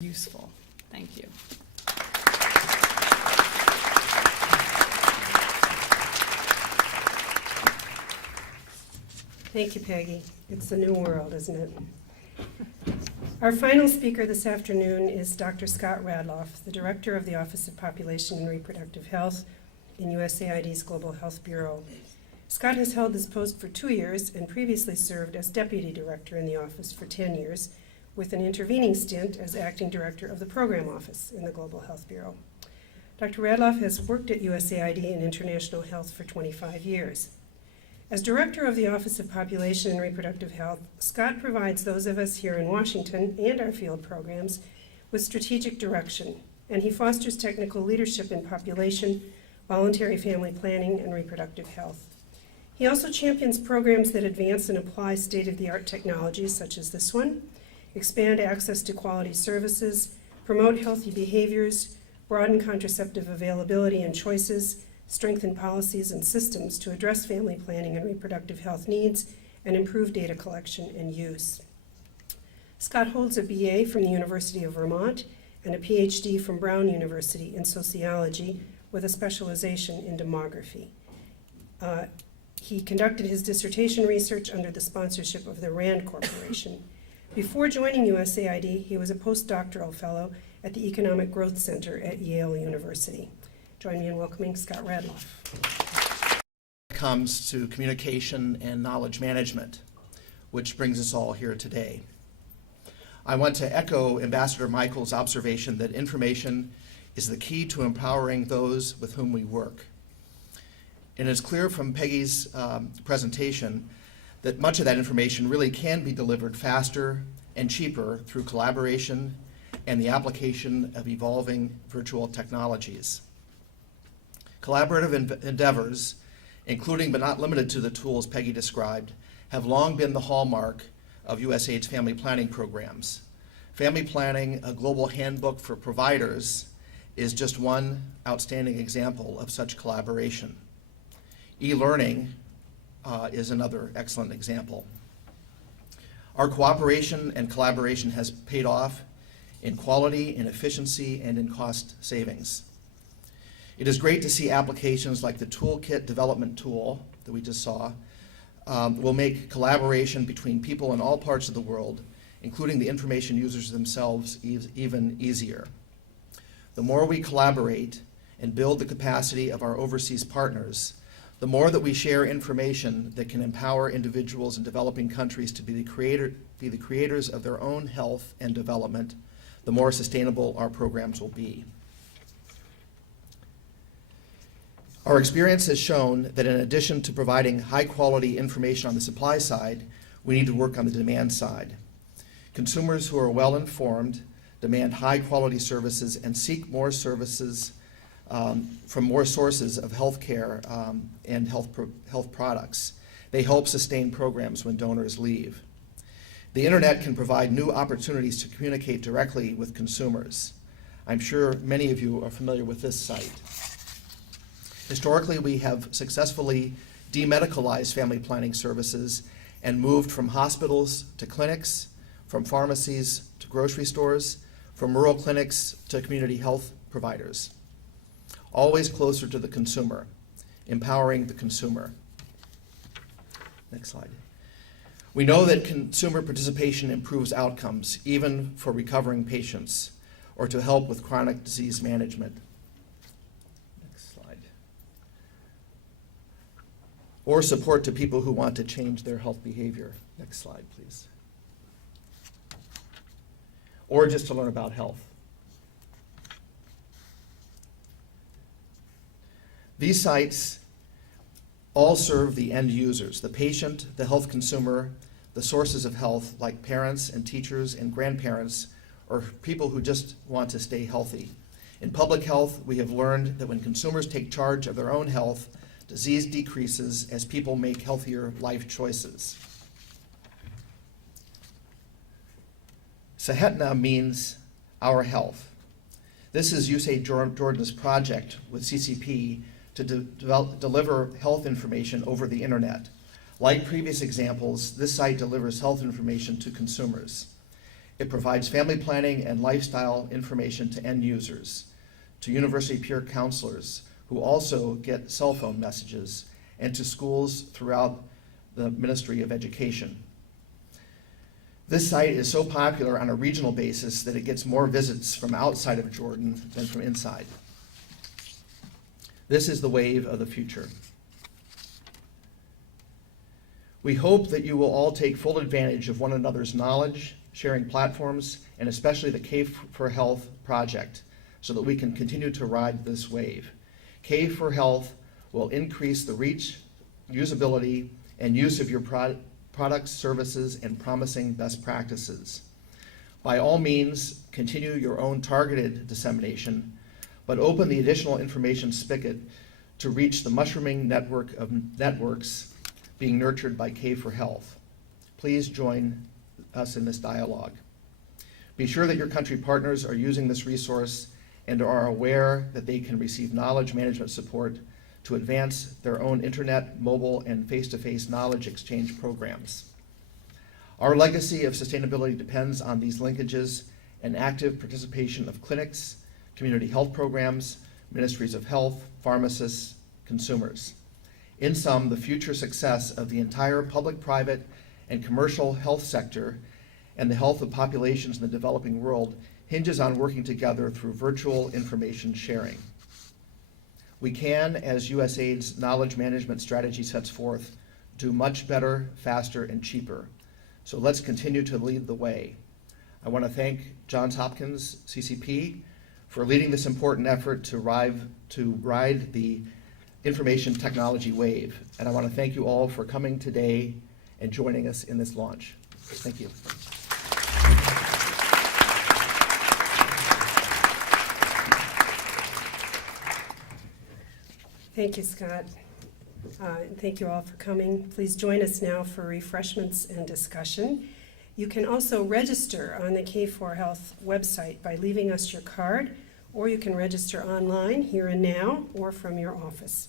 useful. Thank you. Thank you, Peggy. It's the new world, isn't it? Our final speaker this afternoon is Dr. Scott Radloff, the Director of the Office of Population and Reproductive Health in USAID's Global Health Bureau. Scott has held this post for 2 years and previously served as Deputy Director in the office for 10 years, with an intervening stint as Acting Director of the Program Office in the Global Health Bureau. Dr. Radloff has worked at USAID in international health for 25 years. As Director of the Office of Population and Reproductive Health, Scott provides those of us here in Washington and our field programs with strategic direction, and he fosters technical leadership in population, voluntary family planning, and reproductive health. He also champions programs that advance and apply state-of-the-art technologies such as this one, expand access to quality services, promote healthy behaviors, broaden contraceptive availability and choices, strengthen policies and systems to address family planning and reproductive health needs, and improve data collection and use. Scott holds a BA from the University of Vermont and a PhD from Brown University in sociology with a specialization in demography. He conducted his dissertation research under the sponsorship of the RAND Corporation. Before joining USAID, he was a postdoctoral fellow at the Economic Growth Center at Yale University. Join me in welcoming Scott Radloff. Comes to communication and knowledge management, which brings us all here today. I want to echo Ambassador Michael's observation that information is the key to empowering those with whom we work. And it's clear from Peggy's presentation that much of that information really can be delivered faster and cheaper through collaboration and the application of evolving virtual technologies. Collaborative endeavors, including but not limited to the tools Peggy described, have long been the hallmark of USAID's family planning programs. Family Planning, a global handbook for providers, is just one outstanding example of such collaboration. E-learning is another excellent example. Our cooperation and collaboration has paid off in quality, in efficiency, and in cost savings. It is great to see applications like the toolkit development tool that we just saw will make collaboration between people in all parts of the world, including the information users themselves, even easier. The more we collaborate and build the capacity of our overseas partners, the more that we share information that can empower individuals in developing countries to be the creators of their own health and development, the more sustainable our programs will be. Our experience has shown that in addition to providing high-quality information on the supply side, we need to work on the demand side. Consumers who are well-informed demand high-quality services and seek more services from more sources of healthcare and health products. They help sustain programs when donors leave. The internet can provide new opportunities to communicate directly with consumers. I'm sure many of you are familiar with this site. Historically, we have successfully demedicalized family planning services and moved from hospitals to clinics, from pharmacies to grocery stores, from rural clinics to community health providers. Always closer to the consumer, empowering the consumer. Next slide. We know that consumer participation improves outcomes, even for recovering patients, or to help with chronic disease management. Next slide. Or support to people who want to change their health behavior. Next slide, please. Or just to learn about health. These sites all serve the end users, the patient, the health consumer, the sources of health like parents and teachers and grandparents, or people who just want to stay healthy. In public health, we have learned that when consumers take charge of their own health, disease decreases as people make healthier life choices. Sahetna means our health. This is USAID Jordan's project with CCP to deliver health information over the internet. Like previous examples, this site delivers health information to consumers. It provides family planning and lifestyle information to end users, to university peer counselors who also get cell phone messages, and to schools throughout the Ministry of Education. This site is so popular on a regional basis that it gets more visits from outside of Jordan than from inside. This is the wave of the future. We hope that you will all take full advantage of one another's knowledge, sharing platforms, and especially the K4Health project, so that we can continue to ride this wave. K4Health will increase the reach, usability, and use of your products, services, and promising best practices. By all means, continue your own targeted dissemination, but open the additional information spigot to reach the mushrooming network of networks being nurtured by K4Health. Please join us in this dialogue. Be sure that your country partners are using this resource and are aware that they can receive knowledge management support to advance their own internet, mobile, and face-to-face knowledge exchange programs. Our legacy of sustainability depends on these linkages and active participation of clinics, community health programs, ministries of health, pharmacists, consumers. In sum, the future success of the entire public, private, and commercial health sector and the health of populations in the developing world hinges on working together through virtual information sharing. We can, as USAID's knowledge management strategy sets forth, do much better, faster, and cheaper. So let's continue to lead the way. I want to thank Johns Hopkins CCP for leading this important effort to ride the information technology wave. And I want to thank you all for coming today and joining us in this launch. Thank you. Thank you, Scott. And thank you all for coming. Please join us now for refreshments and discussion. You can also register on the K4Health website by leaving us your card, or you can register online here and now or from your office.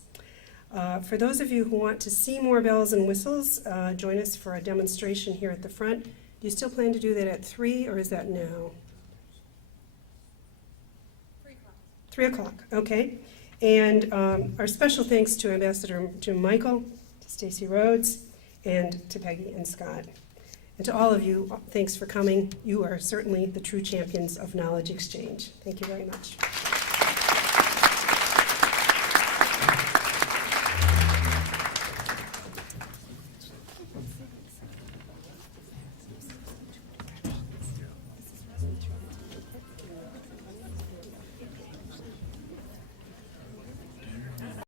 For those of you who want to see more bells and whistles, join us for a demonstration here at the front. Do you still plan to do that at 3 or is that now? 3 o'clock. 3 o'clock, okay. And our special thanks to Ambassador Jim Michael, to Stacy Rhodes, and to Peggy and Scott. And to all of you, thanks for coming. You are certainly the true champions of knowledge exchange. Thank you very much.